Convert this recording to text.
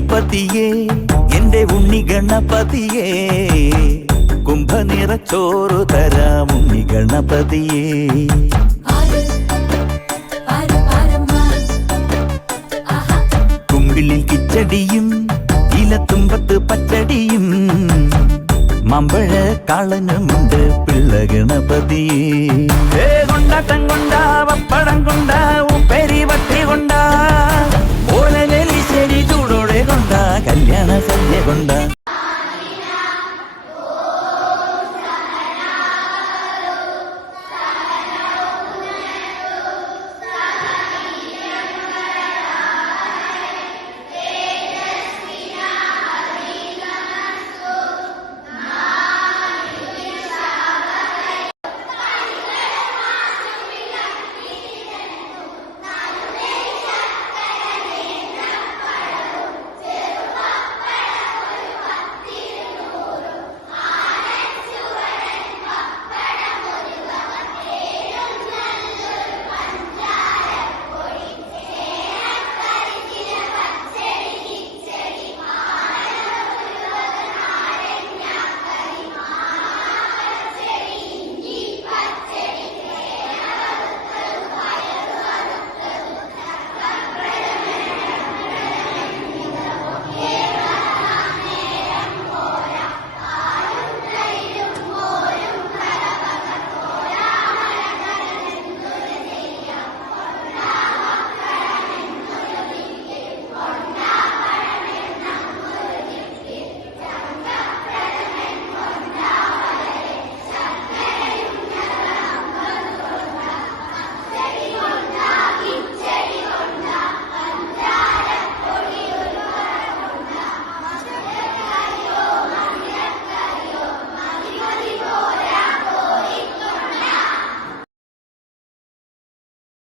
ഗണപതിയേ എന്റെ ഉണ്ണി ഗണപതിയേ കുംഭനിറച്ചോറു തരാം ഉണ്ണി ഗണപതിയേ കുമ്പിളിൽ കിച്ചടിയും ഇലത്തുമ്പത്ത് പച്ചടിയും മമ്പഴ കാളനുമുണ്ട് പിള്ള ഗണപതിയേ കൊണ്ടാട്ടം കൊണ്ടാ പപ്പടം കൊണ്ടാ ഉപ്പേരി വട്ടി കൊണ്ടാ ഓലലി ശരി ചൂടോടെ കൊണ്ടാ കല്യാണ സദ്യ കൊണ്ടാ